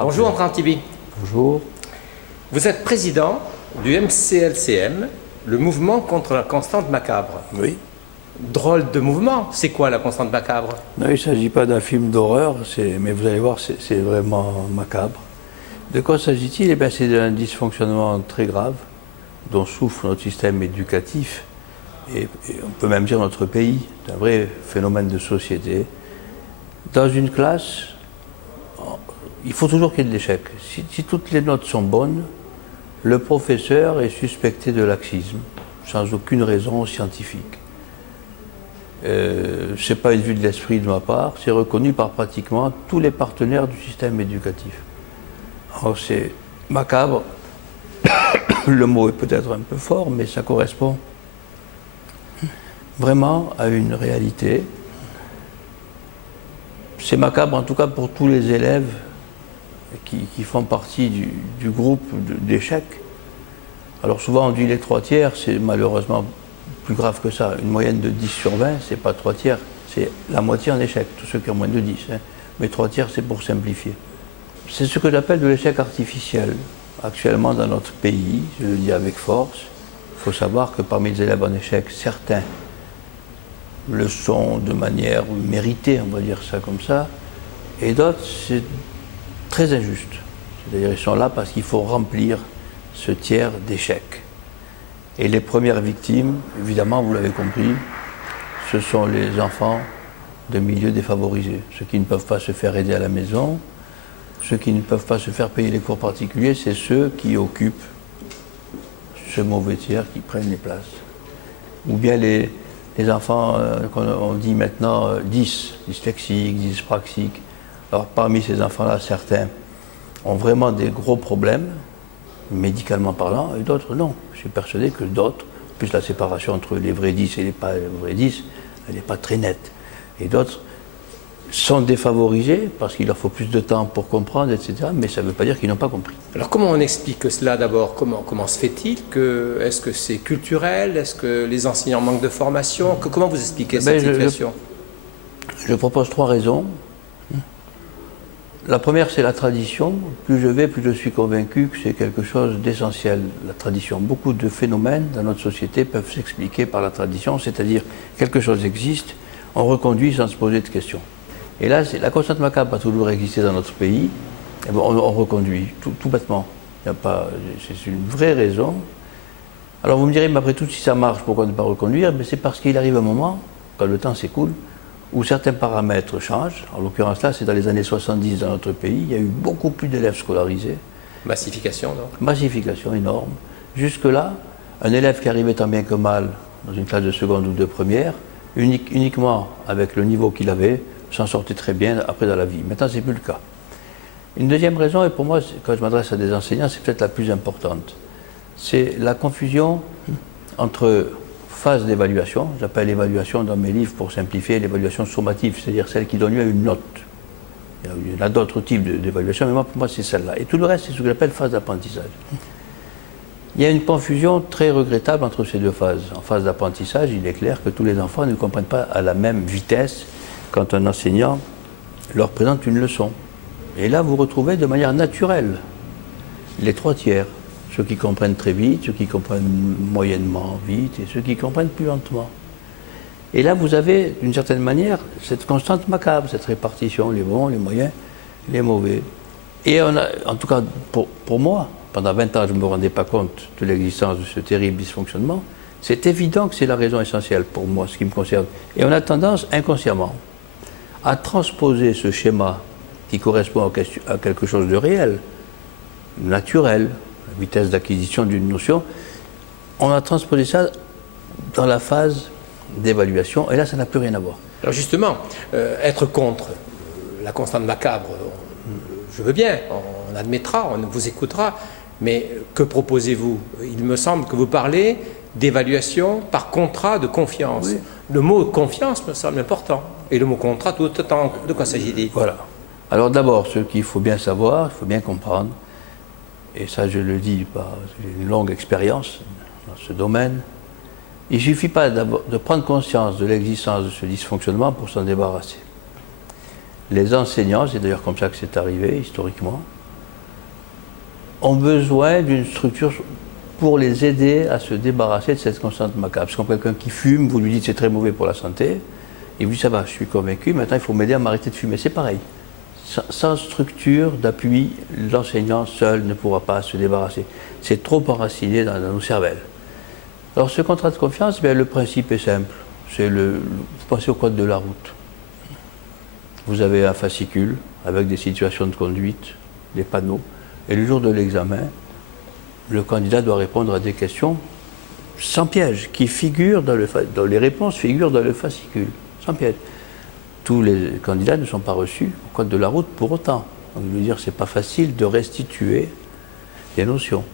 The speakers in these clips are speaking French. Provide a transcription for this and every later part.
Bonjour André Antibi. Bonjour. Vous êtes président du MCLCM, le mouvement contre la constante macabre. Oui. Drôle de mouvement, c'est quoi la constante macabre? Non, il ne s'agit pas d'un film d'horreur, mais vous allez voir, c'est vraiment macabre. De quoi s'agit-il? C'est d'un dysfonctionnement très grave dont souffre notre système éducatif et on peut même dire notre pays. C'est un vrai phénomène de société. Dans une classe, il faut toujours qu'il y ait de l'échec. Si toutes les notes sont bonnes, le professeur est suspecté de laxisme, sans aucune raison scientifique. Ce n'est pas une vue de l'esprit de ma part, c'est reconnu par pratiquement tous les partenaires du système éducatif. Alors c'est macabre, le mot est peut-être un peu fort, mais ça correspond vraiment à une réalité. C'est macabre en tout cas pour tous les élèves qui font partie du groupe d'échecs. Alors souvent on dit les 3/3, c'est malheureusement plus grave que ça. Une moyenne de 10 sur 20, c'est pas 3/3, c'est la moitié en échec, tous ceux qui ont moins de 10. Mais 3/3, c'est pour simplifier. C'est ce que j'appelle de l'échec artificiel. Actuellement dans notre pays, je le dis avec force, il faut savoir que parmi les élèves en échec, certains le sont de manière méritée, on va dire ça comme ça, et d'autres, c'est très injuste. C'est-à-dire ils sont là parce qu'il faut remplir ce tiers d'échecs. Et les premières victimes, évidemment, vous l'avez compris, ce sont les enfants de milieux défavorisés, ceux qui ne peuvent pas se faire aider à la maison, ceux qui ne peuvent pas se faire payer les cours particuliers, c'est ceux qui occupent ce mauvais tiers, qui prennent les places. Ou bien les enfants qu'on dit maintenant 10, dyslexiques, dyspraxiques. Alors parmi ces enfants-là, certains ont vraiment des gros problèmes, médicalement parlant, et d'autres non. Je suis persuadé que d'autres, en plus la séparation entre les vrais 10 et les pas vrais 10, elle n'est pas très nette. Et d'autres sont défavorisés parce qu'il leur faut plus de temps pour comprendre, etc. Mais ça ne veut pas dire qu'ils n'ont pas compris. Alors comment on explique cela d'abord? Comment se fait-il Est-ce que c'est culturel? Est-ce que les enseignants manquent de formation? Comment vous expliquez cette situation? Je propose 3 raisons. La première, c'est la tradition. Plus je vais, plus je suis convaincu que c'est quelque chose d'essentiel, la tradition. Beaucoup de phénomènes dans notre société peuvent s'expliquer par la tradition, c'est-à-dire quelque chose existe, on reconduit sans se poser de questions. Et là, la constante macabre a toujours existé dans notre pays, et bon, on reconduit, tout bêtement. C'est une vraie raison. Alors vous me direz, mais après tout, si ça marche, pourquoi ne pas reconduire? Mais c'est parce qu'il arrive un moment, quand le temps s'écoule, où certains paramètres changent. En l'occurrence là, c'est dans les années 70 dans notre pays, il y a eu beaucoup plus d'élèves scolarisés. Massification, donc. Massification énorme. Jusque-là, un élève qui arrivait tant bien que mal dans une classe de seconde ou de première, uniquement avec le niveau qu'il avait, s'en sortait très bien après dans la vie. Maintenant, c'est plus le cas. Une deuxième raison, et pour moi, quand je m'adresse à des enseignants, c'est peut-être la plus importante. C'est la confusion entre phase d'évaluation, j'appelle l'évaluation dans mes livres pour simplifier l'évaluation sommative, c'est-à-dire celle qui donne lieu à une note. Il y en a d'autres types d'évaluation, mais pour moi c'est celle-là. Et tout le reste, c'est ce que j'appelle phase d'apprentissage. Il y a une confusion très regrettable entre ces deux phases. En phase d'apprentissage, il est clair que tous les enfants ne comprennent pas à la même vitesse quand un enseignant leur présente une leçon. Et là, vous retrouvez de manière naturelle les 3/3. Ceux qui comprennent très vite, ceux qui comprennent moyennement vite et ceux qui comprennent plus lentement. Et là, vous avez, d'une certaine manière, cette constante macabre, cette répartition, les bons, les moyens, les mauvais. Et on a, en tout cas, pour moi, pendant 20 ans, je ne me rendais pas compte de l'existence de ce terrible dysfonctionnement. C'est évident que c'est la raison essentielle pour moi, ce qui me concerne. Et on a tendance, inconsciemment, à transposer ce schéma qui correspond à quelque chose de réel, naturel, la vitesse d'acquisition d'une notion, on a transposé ça dans la phase d'évaluation, et là, ça n'a plus rien à voir. Alors justement, être contre la constante macabre, je veux bien, on admettra, on vous écoutera, mais que proposez-vous? Il me semble que vous parlez d'évaluation par contrat de confiance. Oui. Le mot confiance me semble important, et le mot contrat tout autant. De quoi s'agit-il? Voilà. Alors d'abord, ce qu'il faut bien savoir, il faut bien comprendre, et ça je le dis par une longue expérience dans ce domaine, il ne suffit pas de prendre conscience de l'existence de ce dysfonctionnement pour s'en débarrasser. Les enseignants, c'est d'ailleurs comme ça que c'est arrivé historiquement, ont besoin d'une structure pour les aider à se débarrasser de cette constante macabre. Parce que quelqu'un qui fume, vous lui dites c'est très mauvais pour la santé, il vous dit ça va, je suis convaincu, maintenant il faut m'aider à m'arrêter de fumer. C'est pareil. Sans structure d'appui, l'enseignant seul ne pourra pas se débarrasser. C'est trop enraciné dans nos cervelles. Alors ce contrat de confiance, le principe est simple. Vous pensez au code de la route. Vous avez un fascicule avec des situations de conduite, des panneaux, et le jour de l'examen, le candidat doit répondre à des questions sans piège, qui figurent dans les réponses figurent dans le fascicule, sans piège. Tous les candidats ne sont pas reçus au code de la route pour autant. Donc, je veux dire, c'est pas facile de restituer des notions.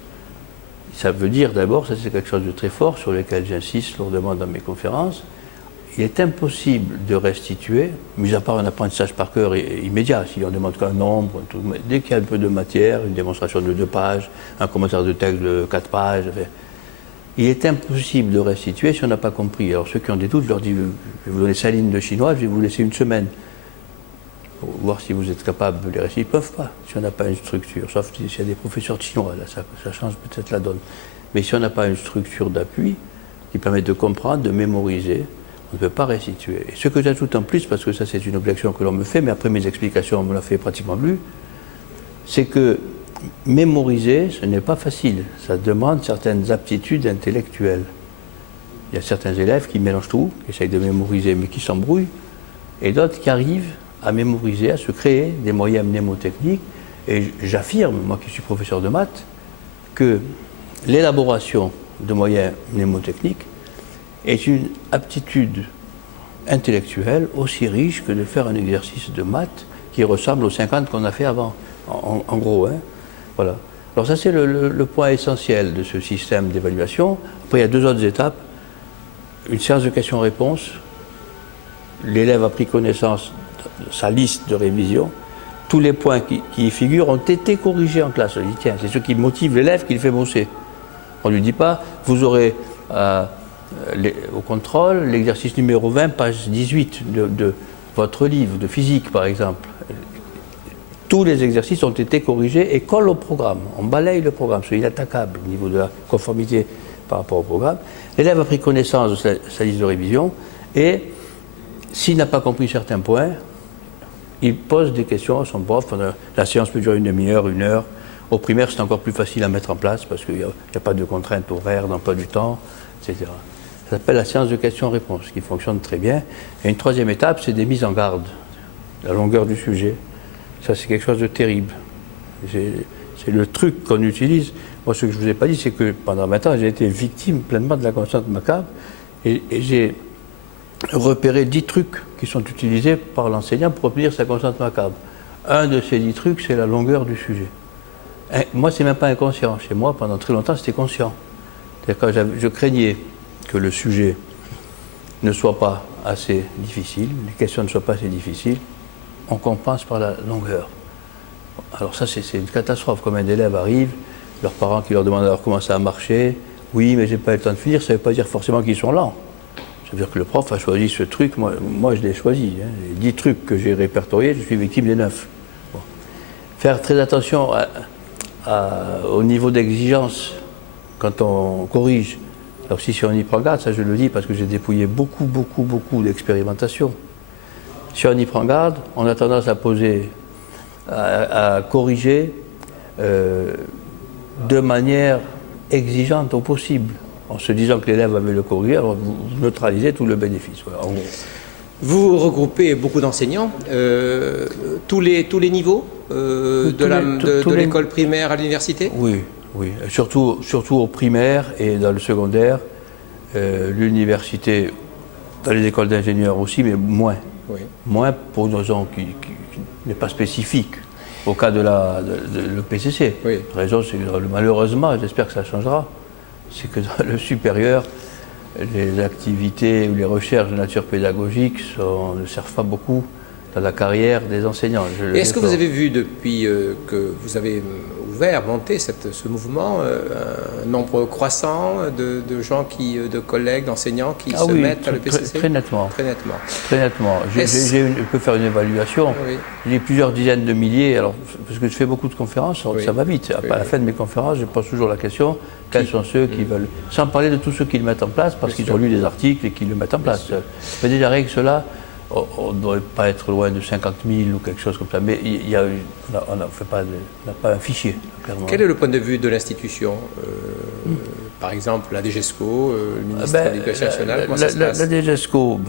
Ça veut dire d'abord, ça c'est quelque chose de très fort sur lequel j'insiste lourdement dans mes conférences, il est impossible de restituer, mis à part un apprentissage par cœur immédiat, si on ne demande qu'un nombre, tout, dès qu'il y a un peu de matière, une démonstration de 2 pages, un commentaire de texte de 4 pages, enfin, il est impossible de restituer si on n'a pas compris. Alors ceux qui ont des doutes, je leur dis, je vais vous donner 5 lignes de chinois, je vais vous laisser une semaine pour voir si vous êtes capable de les réciter. Ils ne peuvent pas, si on n'a pas une structure, sauf s'il y a des professeurs de chinois, là, ça change peut-être la donne. Mais si on n'a pas une structure d'appui qui permet de comprendre, de mémoriser, on ne peut pas restituer. Et ce que j'ajoute en plus, parce que ça c'est une objection que l'on me fait, mais après mes explications on me l'a fait pratiquement plus, c'est que mémoriser, ce n'est pas facile. Ça demande certaines aptitudes intellectuelles. Il y a certains élèves qui mélangent tout, qui essayent de mémoriser, mais qui s'embrouillent, et d'autres qui arrivent à mémoriser, à se créer des moyens mnémotechniques. Et j'affirme, moi qui suis professeur de maths, que l'élaboration de moyens mnémotechniques est une aptitude intellectuelle aussi riche que de faire un exercice de maths qui ressemble aux 50 qu'on a fait avant, en gros. Hein. Voilà. Alors ça c'est le point essentiel de ce système d'évaluation. Après il y a 2 autres étapes. Une séance de questions-réponses. L'élève a pris connaissance de sa liste de révision. Tous les points qui y figurent ont été corrigés en classe. On dit tiens, c'est ce qui motive l'élève qui le fait bosser. On ne lui dit pas, vous aurez au contrôle l'exercice numéro 20, page 18 de votre livre de physique par exemple. Tous les exercices ont été corrigés et collent au programme. On balaye le programme, c'est inattaquable au niveau de la conformité par rapport au programme. L'élève a pris connaissance de sa liste de révision et s'il n'a pas compris certains points, il pose des questions à son prof. La séance peut durer une demi-heure, 1 heure. Au primaire, c'est encore plus facile à mettre en place parce qu'il n'y a pas de contraintes horaires, d'emploi du temps, etc. Ça s'appelle la séance de questions-réponses, qui fonctionne très bien. Et une 3e étape, c'est des mises en garde, la longueur du sujet. Ça, c'est quelque chose de terrible. C'est le truc qu'on utilise. Moi, ce que je ne vous ai pas dit, c'est que pendant 20 ans, j'ai été victime pleinement de la constante macabre et j'ai repéré 10 trucs qui sont utilisés par l'enseignant pour obtenir sa constante macabre. Un de ces 10 trucs, c'est la longueur du sujet. Et moi, c'est même pas inconscient. Chez moi, pendant très longtemps, c'était conscient. C'est-à-dire que je craignais que le sujet ne soit pas assez difficile, les questions ne soient pas assez difficiles, on compense par la longueur. Alors ça, c'est une catastrophe. Combien d'élèves arrivent, leurs parents qui leur demandent alors comment ça a marché, oui, mais j'ai pas eu le temps de finir, ça ne veut pas dire forcément qu'ils sont lents. Ça veut dire que le prof a choisi ce truc, moi je l'ai choisi. Hein. Les 10 trucs que j'ai répertoriés, je suis victime des 9. Bon. Faire très attention au niveau d'exigence quand on corrige. Alors si on y prend garde, ça je le dis parce que j'ai dépouillé beaucoup d'expérimentation. Si on y prend garde, on a tendance à à corriger de manière exigeante au possible, en se disant que l'élève avait le corrigé, alors vous neutralisez tout le bénéfice. Voilà, en gros. Vous regroupez beaucoup d'enseignants, tous les niveaux, de l'école primaire à l'université? Oui, surtout au primaire et dans le secondaire, l'université, dans les écoles d'ingénieurs aussi, mais moins. Oui. Moins pour une raison qui n'est pas spécifique au cas de l'EPCC. Oui. La raison, c'est que malheureusement, j'espère que ça changera, c'est que dans le supérieur, les activités ou les recherches de nature pédagogique ne servent pas beaucoup dans la carrière des enseignants. Et est-ce que vous avez vu depuis que vous avez monté ce mouvement, un nombre croissant de gens, de collègues, d'enseignants qui se mettent à l'EPCC? Très nettement. Très nettement. Très nettement. Je peux faire une évaluation. Oui. J'ai plusieurs dizaines de milliers, alors, parce que je fais beaucoup de conférences, ça va vite. À la fin de mes conférences, je pose toujours la question, quels sont ceux qui veulent... Sans parler de tous ceux qui le mettent en place, parce qu'ils ont lu des articles et qui le mettent en place. Mais déjà, avec cela, on ne doit pas être loin de 50 000 ou quelque chose comme ça, mais on n'a pas un fichier, clairement. Quel est le point de vue de l'institution par exemple, la DGESCO, le ministère de l'Éducation nationale, comment ça se passe? La DGESCO,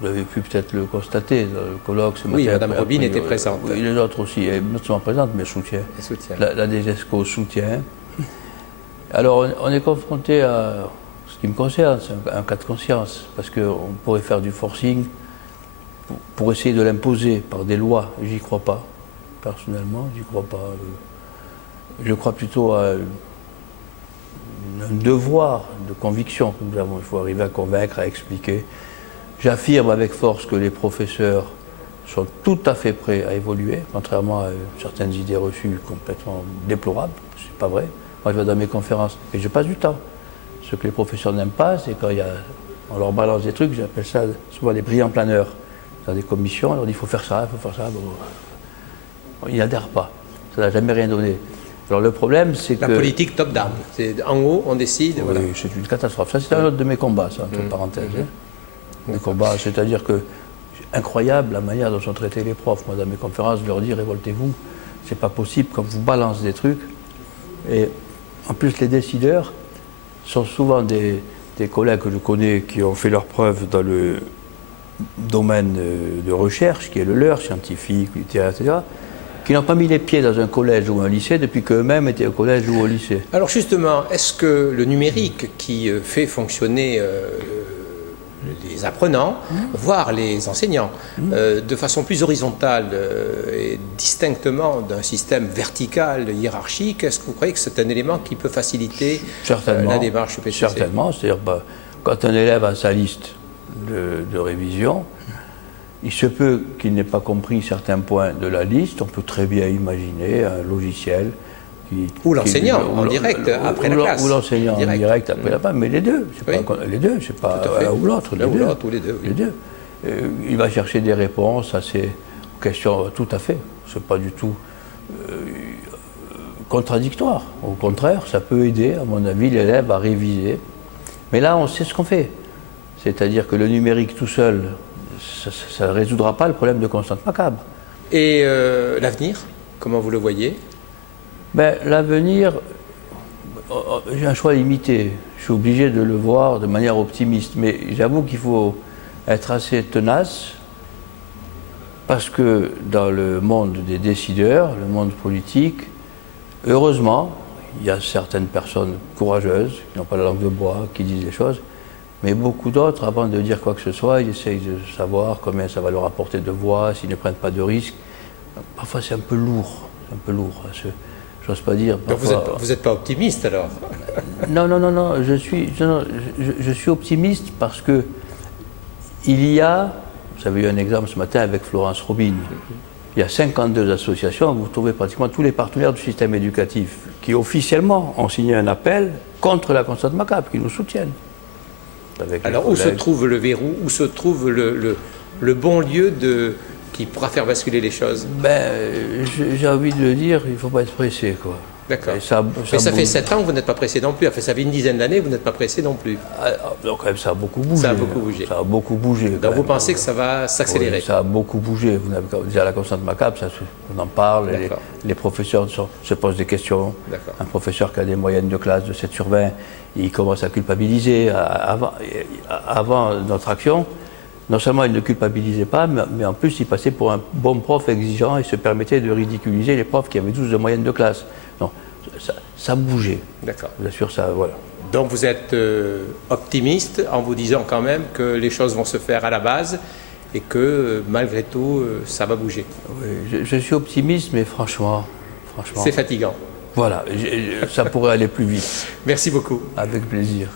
vous avez pu peut-être le constater dans le colloque ce matin. Oui, Mme Robine était présente. Oui, les autres aussi, non seulement présentes, mais soutient. La DGESCO soutient. Alors, on est confronté à ce qui me concerne, c'est un cas de conscience, parce qu'on pourrait faire du forcing pour essayer de l'imposer par des lois. J'y crois pas. Personnellement, j'y crois pas. Je crois plutôt à un devoir de conviction que nous avons. Il faut arriver à convaincre, à expliquer. J'affirme avec force que les professeurs sont tout à fait prêts à évoluer, contrairement à certaines idées reçues complètement déplorables. C'est pas vrai. Moi, je vais dans mes conférences et je passe du temps. Ce que les professeurs n'aiment pas, c'est quand on leur balance des trucs, j'appelle ça souvent des brillants planeurs. Dans des commissions, on leur dit il faut faire ça, il faut faire ça. Bon, ils n'adhèrent pas. Ça n'a jamais rien donné. Alors le problème, c'est que... La politique top-down. En haut, on décide. Oui, voilà. c'est une catastrophe. Ça, c'est un autre de mes combats, ça, entre parenthèses. Mes combats, c'est-à-dire que c'est incroyable la manière dont sont traités les profs. Moi, dans mes conférences, je leur dis révoltez-vous. C'est pas possible quand vous balance des trucs. Et en plus, les décideurs sont souvent des collègues que je connais qui ont fait leurs preuves dans le domaine de recherche, qui est le leur, scientifique, littéraire, etc., qui n'ont pas mis les pieds dans un collège ou un lycée depuis qu'eux-mêmes étaient au collège ou au lycée. Alors justement, est-ce que le numérique qui fait fonctionner les apprenants, voire les enseignants, de façon plus horizontale et distinctement d'un système vertical, hiérarchique, est-ce que vous croyez que c'est un élément qui peut faciliter la démarche PCC? Certainement, c'est-à-dire quand un élève a sa liste de révision, il se peut qu'il n'ait pas compris certains points de la liste. On peut très bien imaginer un logiciel ou l'enseignant en direct après la classe. Ou l'enseignant en direct après la classe, mais les deux. Les deux, c'est pas l'un ou l'autre. L'un ou l'autre, ou les deux. Les deux. Il va chercher des réponses à ces questions, tout à fait. C'est pas du tout contradictoire. Au contraire, ça peut aider, à mon avis, l'élève à réviser. Mais là, on sait ce qu'on fait. C'est-à-dire que le numérique tout seul, ça ne résoudra pas le problème de Constante Macabre. Et l'avenir, comment vous le voyez? L'avenir, j'ai un choix limité. Je suis obligé de le voir de manière optimiste. Mais j'avoue qu'il faut être assez tenace parce que dans le monde des décideurs, le monde politique, heureusement, il y a certaines personnes courageuses qui n'ont pas la langue de bois, qui disent des choses. Mais beaucoup d'autres, avant de dire quoi que ce soit, ils essayent de savoir combien ça va leur apporter de voix, s'ils ne prennent pas de risques. Parfois, c'est un peu lourd. C'est un peu lourd. J'ose pas dire. Parfois... Vous n'êtes pas optimiste alors? Non. Je suis optimiste parce que il y a, vous avez eu un exemple ce matin avec Florence Robine, il y a 52 associations, vous trouvez pratiquement tous les partenaires du système éducatif qui officiellement ont signé un appel contre la Constante Macabre, qui nous soutiennent. Alors où se trouve le verrou, où se trouve le bon lieu qui pourra faire basculer les choses? J'ai envie de le dire, il ne faut pas être pressé, quoi. D'accord. Mais ça fait 7 ans que vous n'êtes pas pressé non plus. Enfin, ça fait une dizaine d'années que vous n'êtes pas pressé non plus. Donc quand même, ça a beaucoup bougé. Ça a beaucoup bougé. Ça a beaucoup bougé. Donc vous pensez que ça va s'accélérer? Oui, ça a beaucoup bougé. Vous n'avez déjà la Constante Macabre, on en parle. Les professeurs se posent des questions. Un professeur qui a des moyennes de classe de 7 sur 20, il commence à culpabiliser. Avant notre action, non seulement il ne culpabilisait pas, mais en plus il passait pour un bon prof exigeant et se permettait de ridiculiser les profs qui avaient tous de moyenne de classe. Non, ça bougeait. D'accord. Je vous assure, ça, voilà. Donc vous êtes optimiste en vous disant quand même que les choses vont se faire à la base et que malgré tout, ça va bouger. Oui, je suis optimiste, mais franchement... C'est fatigant. Voilà, ça pourrait aller plus vite. Merci beaucoup. Avec plaisir.